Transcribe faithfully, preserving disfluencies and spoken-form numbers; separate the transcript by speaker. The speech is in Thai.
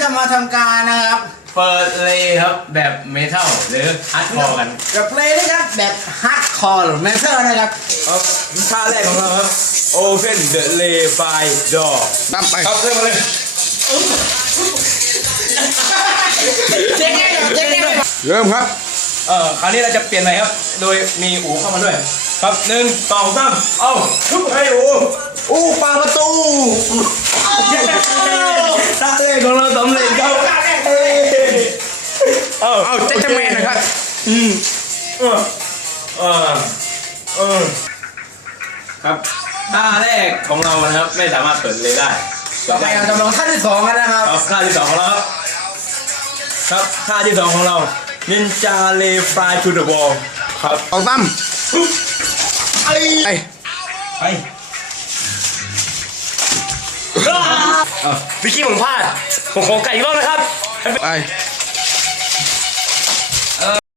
Speaker 1: จะมาทำการนะครับ
Speaker 2: เปิดเลยครับแบบเมทัลหรือฮาร์ดคอร์กัน
Speaker 1: กับเพลย์นะครับแบบฮาร์ดคอร์หรือเมทัลนะครับ
Speaker 2: ครับท่าแรกของเราครับ Open the lay by door
Speaker 3: ตามไป
Speaker 2: ครับเริ่มมาเลย
Speaker 1: เจ๊งไงเจ๊งไง
Speaker 3: เริ่มครับ
Speaker 2: เอ่อคราวนี้เราจะเปลี่ยนใหม่ครับโดยมีอูเข้ามาด้วยครับหนึ่งสองสามเอ้าทุบให้อู
Speaker 1: อู้ปาประตู
Speaker 2: ท่าแรกของเราสำเร็จครับเอ้า
Speaker 3: เอาเจ๊จะแมนนะครับ
Speaker 2: อืมเออเออเออครับท่าแรกของเรานะครับไม่สามารถเปิดเลยได้
Speaker 1: ต่อไปเราจะลองท่าที่สองกันนะครับ
Speaker 2: ครับท่าที่สองของเราครับครับท่าที่สองของเรานินจาเลฟลายทูเดอะวอลครับ
Speaker 3: เอาตั้ม
Speaker 2: ไอ้
Speaker 3: ไอ้
Speaker 2: ไอ้วิกกี้ผมพลาดผมขอไก่อีกรอบนะครับ
Speaker 3: ไป